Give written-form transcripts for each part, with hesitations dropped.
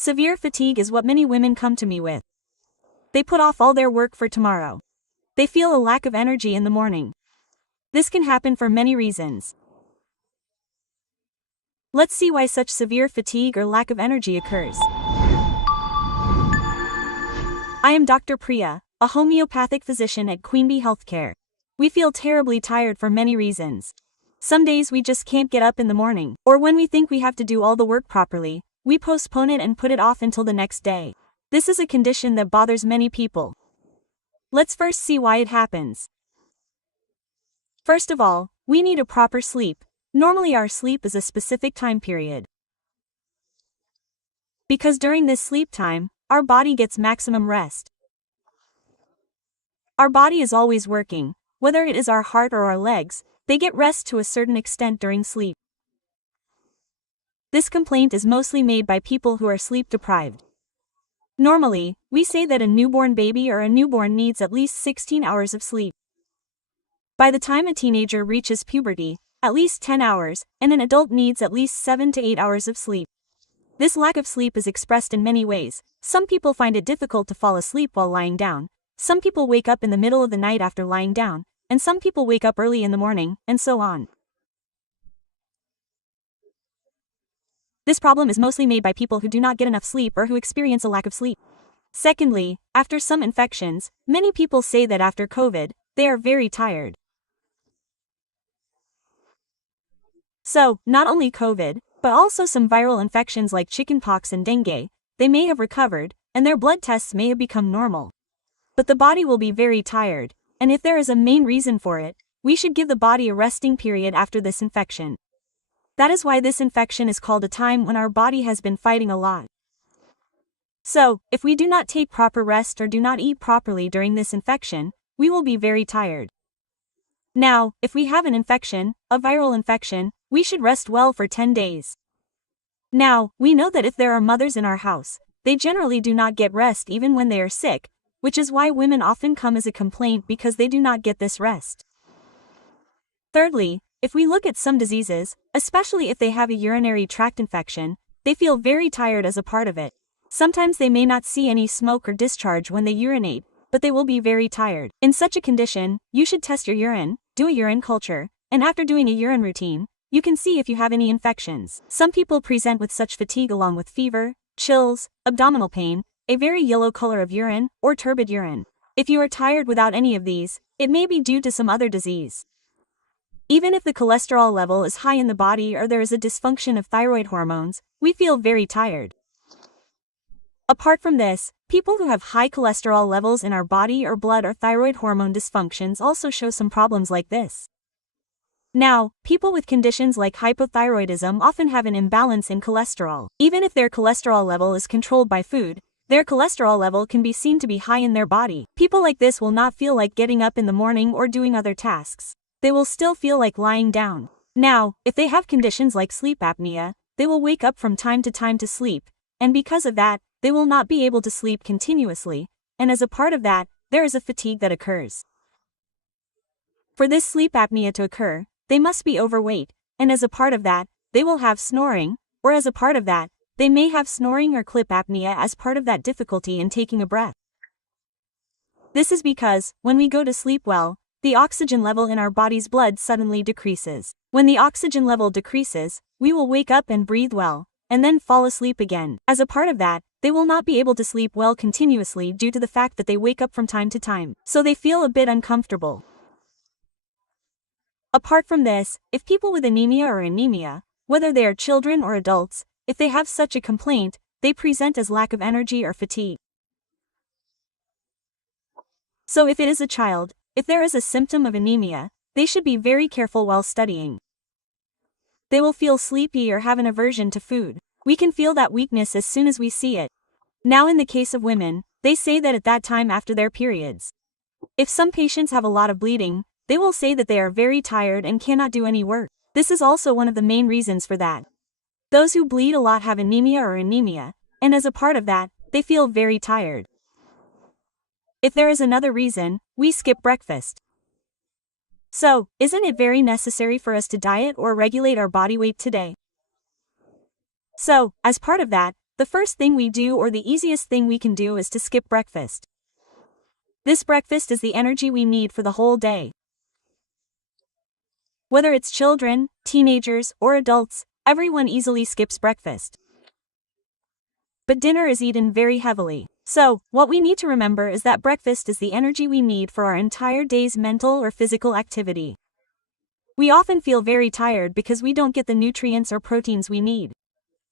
Severe fatigue is what many women come to me with. They put off all their work for tomorrow. They feel a lack of energy in the morning. This can happen for many reasons. Let's see why such severe fatigue or lack of energy occurs. I am Dr. Priya, a homeopathic physician at Queen Bee Healthcare. We feel terribly tired for many reasons. Some days we just can't get up in the morning, or when we think we have to do all the work properly, we postpone it and put it off until the next day. This is a condition that bothers many people. Let's first see why it happens. First of all, we need a proper sleep. Normally our sleep is a specific time period. Because during this sleep time, our body gets maximum rest. Our body is always working, whether it is our heart or our legs, they get rest to a certain extent during sleep. This complaint is mostly made by people who are sleep deprived. Normally, we say that a newborn baby or a newborn needs at least 16 hours of sleep. By the time a teenager reaches puberty, at least 10 hours, and an adult needs at least 7 to 8 hours of sleep. This lack of sleep is expressed in many ways. Some people find it difficult to fall asleep while lying down. Some people wake up in the middle of the night after lying down, and some people wake up early in the morning, and so on. This problem is mostly made by people who do not get enough sleep or who experience a lack of sleep. Secondly, after some infections, many people say that after COVID, they are very tired. So, not only COVID, but also some viral infections like chickenpox and dengue, they may have recovered, and their blood tests may have become normal. But the body will be very tired, and if there is a main reason for it, we should give the body a resting period after this infection. That is why this infection is called a time when our body has been fighting a lot. So, if we do not take proper rest or do not eat properly during this infection, we will be very tired. Now, if we have an infection, a viral infection, we should rest well for 10 days. Now, we know that if there are mothers in our house, they generally do not get rest even when they are sick, which is why women often come as a complaint because they do not get this rest. Thirdly, if we look at some diseases, especially if they have a urinary tract infection, they feel very tired as a part of it. Sometimes they may not see any smoke or discharge when they urinate, but they will be very tired. In such a condition, you should test your urine, do a urine culture, and after doing a urine routine, you can see if you have any infections. Some people present with such fatigue along with fever, chills, abdominal pain, a very yellow color of urine, or turbid urine. If you are tired without any of these, it may be due to some other disease. Even if the cholesterol level is high in the body or there is a dysfunction of thyroid hormones, we feel very tired. Apart from this, people who have high cholesterol levels in our body or blood or thyroid hormone dysfunctions also show some problems like this. Now, people with conditions like hypothyroidism often have an imbalance in cholesterol. Even if their cholesterol level is controlled by food, their cholesterol level can be seen to be high in their body. People like this will not feel like getting up in the morning or doing other tasks. They will still feel like lying down. Now, if they have conditions like sleep apnea, they will wake up from time to sleep, and because of that, they will not be able to sleep continuously, and as a part of that, there is a fatigue that occurs. For this sleep apnea to occur, they must be overweight, and as a part of that, they will have snoring, or as a part of that, they may have snoring or sleep apnea as part of that difficulty in taking a breath. This is because, when we go to sleep well, the oxygen level in our body's blood suddenly decreases. When the oxygen level decreases, we will wake up and breathe well, and then fall asleep again. As a part of that, they will not be able to sleep well continuously due to the fact that they wake up from time to time, so they feel a bit uncomfortable. Apart from this, if people with anemia, whether they are children or adults, if they have such a complaint, they present as lack of energy or fatigue. So if it is a child, if there is a symptom of anemia, they should be very careful while studying. They will feel sleepy or have an aversion to food. We can feel that weakness as soon as we see it. Now in the case of women, they say that at that time after their periods. If some patients have a lot of bleeding, they will say that they are very tired and cannot do any work. This is also one of the main reasons for that. Those who bleed a lot have anemia, and as a part of that, they feel very tired. If there is another reason, we skip breakfast. So, isn't it very necessary for us to diet or regulate our body weight today? So, as part of that, the first thing we do or the easiest thing we can do is to skip breakfast. This breakfast is the energy we need for the whole day. Whether it's children, teenagers, or adults, everyone easily skips breakfast. But dinner is eaten very heavily. So, what we need to remember is that breakfast is the energy we need for our entire day's mental or physical activity. We often feel very tired because we don't get the nutrients or proteins we need.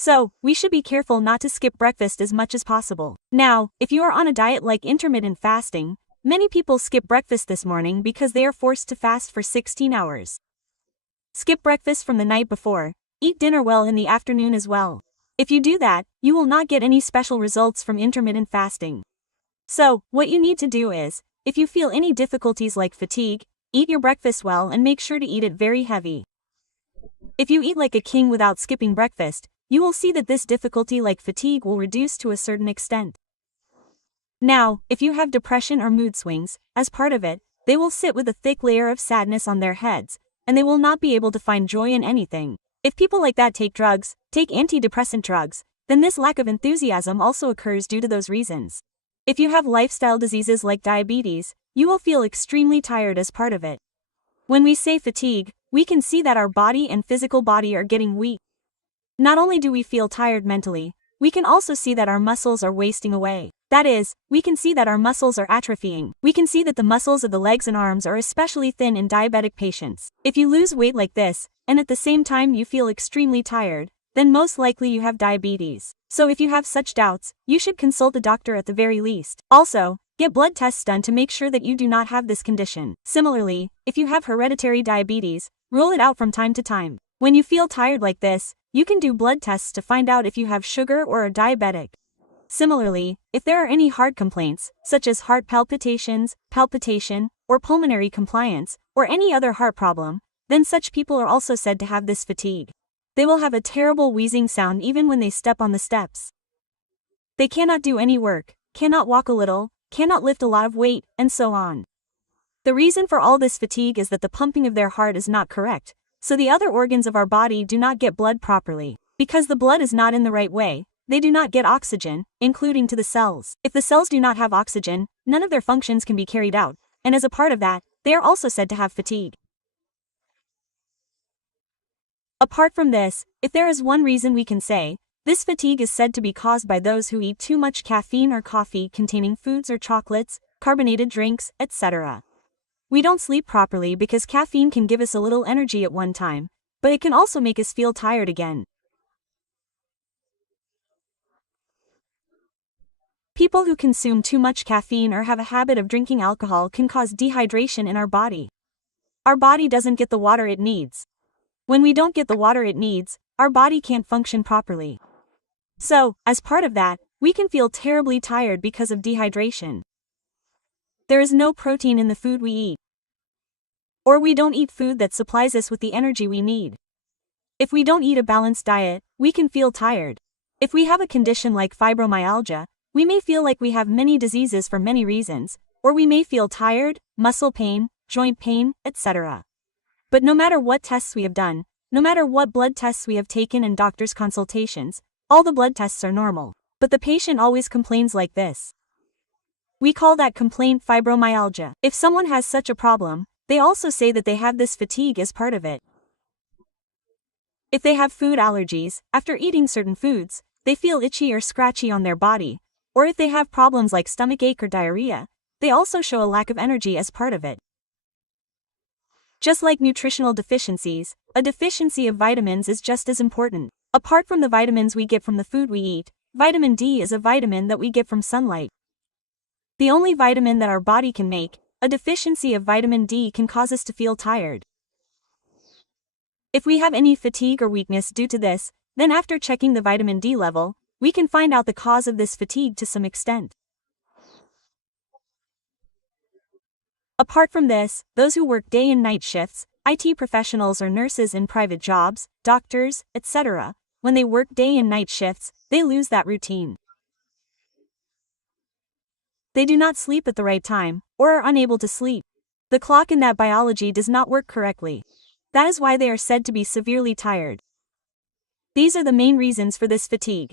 So, we should be careful not to skip breakfast as much as possible. Now, if you are on a diet like intermittent fasting, many people skip breakfast this morning because they are forced to fast for 16 hours. Skip breakfast from the night before. Eat dinner well in the afternoon as well. If you do that, you will not get any special results from intermittent fasting. So, what you need to do is, if you feel any difficulties like fatigue, eat your breakfast well and make sure to eat it very heavy. If you eat like a king without skipping breakfast, you will see that this difficulty like fatigue will reduce to a certain extent. Now, if you have depression or mood swings, as part of it, they will sit with a thick layer of sadness on their heads, and they will not be able to find joy in anything. If people like that take drugs, take antidepressant drugs, then this lack of enthusiasm also occurs due to those reasons. If you have lifestyle diseases like diabetes, you will feel extremely tired as part of it. When we say fatigue, we can see that our body and physical body are getting weak. Not only do we feel tired mentally, we can also see that our muscles are wasting away. That is, we can see that our muscles are atrophying. We can see that the muscles of the legs and arms are especially thin in diabetic patients. If you lose weight like this, and at the same time you feel extremely tired, then most likely you have diabetes. So if you have such doubts, you should consult a doctor at the very least. Also, get blood tests done to make sure that you do not have this condition. Similarly, if you have hereditary diabetes, rule it out from time to time. When you feel tired like this, you can do blood tests to find out if you have sugar or are diabetic. Similarly, if there are any heart complaints, such as heart palpitations, palpitation, or pulmonary compliance, or any other heart problem, then such people are also said to have this fatigue. They will have a terrible wheezing sound even when they step on the steps. They cannot do any work, cannot walk a little, cannot lift a lot of weight, and so on. The reason for all this fatigue is that the pumping of their heart is not correct, so the other organs of our body do not get blood properly. Because the blood is not in the right way, they do not get oxygen, including to the cells. If the cells do not have oxygen, none of their functions can be carried out, and as a part of that, they are also said to have fatigue. Apart from this, if there is one reason we can say, this fatigue is said to be caused by those who eat too much caffeine or coffee containing foods or chocolates, carbonated drinks, etc. We don't sleep properly because caffeine can give us a little energy at one time, but it can also make us feel tired again. People who consume too much caffeine or have a habit of drinking alcohol can cause dehydration in our body. Our body doesn't get the water it needs. When we don't get the water it needs, our body can't function properly. So, as part of that, we can feel terribly tired because of dehydration. There is no protein in the food we eat. Or we don't eat food that supplies us with the energy we need. If we don't eat a balanced diet, we can feel tired. If we have a condition like fibromyalgia, we may feel like we have many diseases for many reasons, or we may feel tired, muscle pain, joint pain, etc. But no matter what tests we have done, no matter what blood tests we have taken and doctor's consultations, all the blood tests are normal. But the patient always complains like this. We call that complaint fibromyalgia. If someone has such a problem, they also say that they have this fatigue as part of it. If they have food allergies, after eating certain foods, they feel itchy or scratchy on their body, or if they have problems like stomachache or diarrhea, they also show a lack of energy as part of it. Just like nutritional deficiencies, a deficiency of vitamins is just as important. Apart from the vitamins we get from the food we eat, vitamin D is a vitamin that we get from sunlight. The only vitamin that our body can make, a deficiency of vitamin D can cause us to feel tired. If we have any fatigue or weakness due to this, then after checking the vitamin D level, we can find out the cause of this fatigue to some extent. Apart from this, those who work day and night shifts, IT professionals or nurses in private jobs, doctors, etc., when they work day and night shifts, they lose that routine. They do not sleep at the right time, or are unable to sleep. The clock in that biology does not work correctly. That is why they are said to be severely tired. These are the main reasons for this fatigue.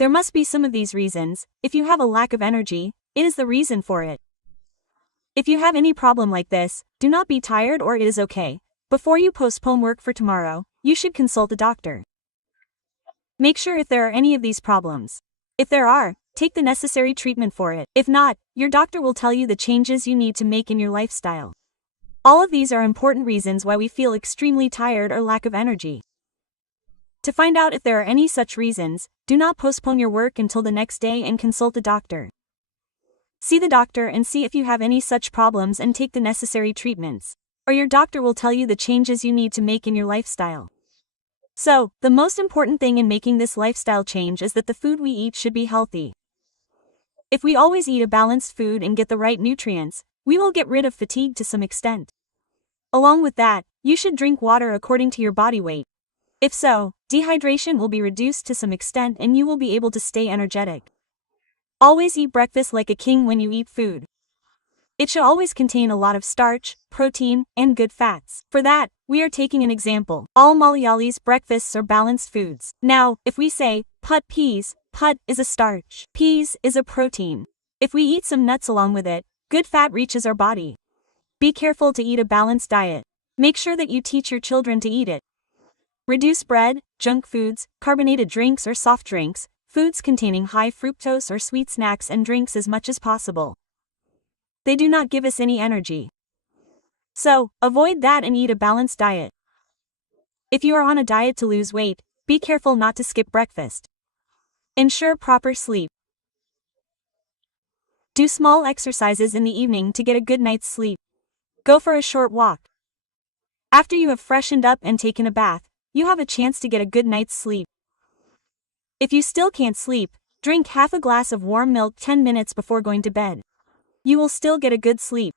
There must be some of these reasons. If you have a lack of energy, it is the reason for it. If you have any problem like this, do not be tired or it is okay. Before you postpone work for tomorrow, you should consult a doctor. Make sure if there are any of these problems. If there are, take the necessary treatment for it. If not, your doctor will tell you the changes you need to make in your lifestyle. All of these are important reasons why we feel extremely tired or lack of energy. To find out if there are any such reasons, do not postpone your work until the next day and consult a doctor. See the doctor and see if you have any such problems and take the necessary treatments. Or your doctor will tell you the changes you need to make in your lifestyle. So, the most important thing in making this lifestyle change is that the food we eat should be healthy. If we always eat a balanced food and get the right nutrients, we will get rid of fatigue to some extent. Along with that, you should drink water according to your body weight. If so, dehydration will be reduced to some extent and you will be able to stay energetic. Always eat breakfast like a king when you eat food. It should always contain a lot of starch, protein, and good fats. For that, we are taking an example. All Malayalis' breakfasts are balanced foods. Now, if we say, put peas, put is a starch. Peas is a protein. If we eat some nuts along with it, good fat reaches our body. Be careful to eat a balanced diet. Make sure that you teach your children to eat it. Reduce bread, junk foods, carbonated drinks or soft drinks, foods containing high fructose or sweet snacks and drinks as much as possible. They do not give us any energy. So, avoid that and eat a balanced diet. If you are on a diet to lose weight, be careful not to skip breakfast. Ensure proper sleep. Do small exercises in the evening to get a good night's sleep. Go for a short walk. After you have freshened up and taken a bath, you have a chance to get a good night's sleep. If you still can't sleep, drink half a glass of warm milk 10 minutes before going to bed. You will still get a good sleep.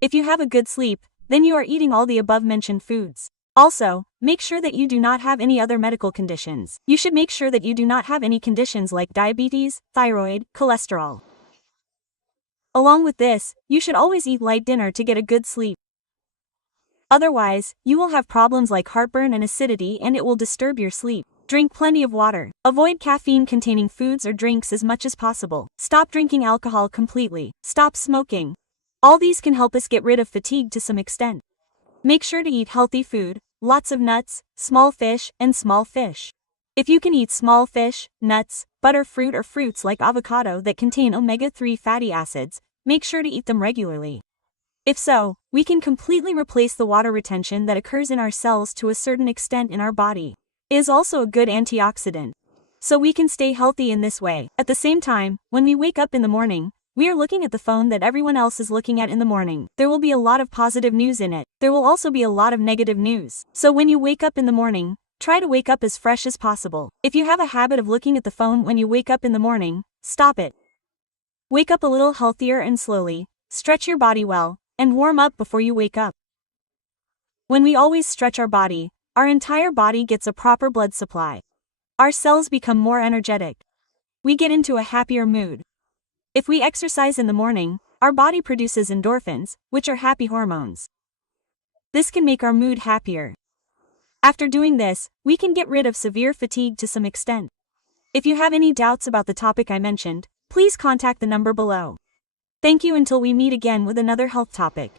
If you have a good sleep, then you are eating all the above-mentioned foods. Also, make sure that you do not have any other medical conditions. You should make sure that you do not have any conditions like diabetes, thyroid, cholesterol. Along with this, you should always eat light dinner to get a good sleep. Otherwise, you will have problems like heartburn and acidity and it will disturb your sleep. Drink plenty of water. Avoid caffeine-containing foods or drinks as much as possible. Stop drinking alcohol completely. Stop smoking. All these can help us get rid of fatigue to some extent. Make sure to eat healthy food, lots of nuts, small fish, and small fish. If you can eat small fish, nuts, butter fruit or fruits like avocado that contain omega-3 fatty acids, make sure to eat them regularly. If so, we can completely replace the water retention that occurs in our cells to a certain extent in our body. It is also a good antioxidant. So we can stay healthy in this way. At the same time, when we wake up in the morning, we are looking at the phone that everyone else is looking at in the morning. There will be a lot of positive news in it. There will also be a lot of negative news. So when you wake up in the morning, try to wake up as fresh as possible. If you have a habit of looking at the phone when you wake up in the morning, stop it. Wake up a little healthier and slowly, stretch your body well, and warm up before you wake up. When we always stretch our body, our entire body gets a proper blood supply. Our cells become more energetic. We get into a happier mood. If we exercise in the morning, our body produces endorphins, which are happy hormones. This can make our mood happier. After doing this, we can get rid of severe fatigue to some extent. If you have any doubts about the topic I mentioned, please contact the number below. Thank you until we meet again with another health topic.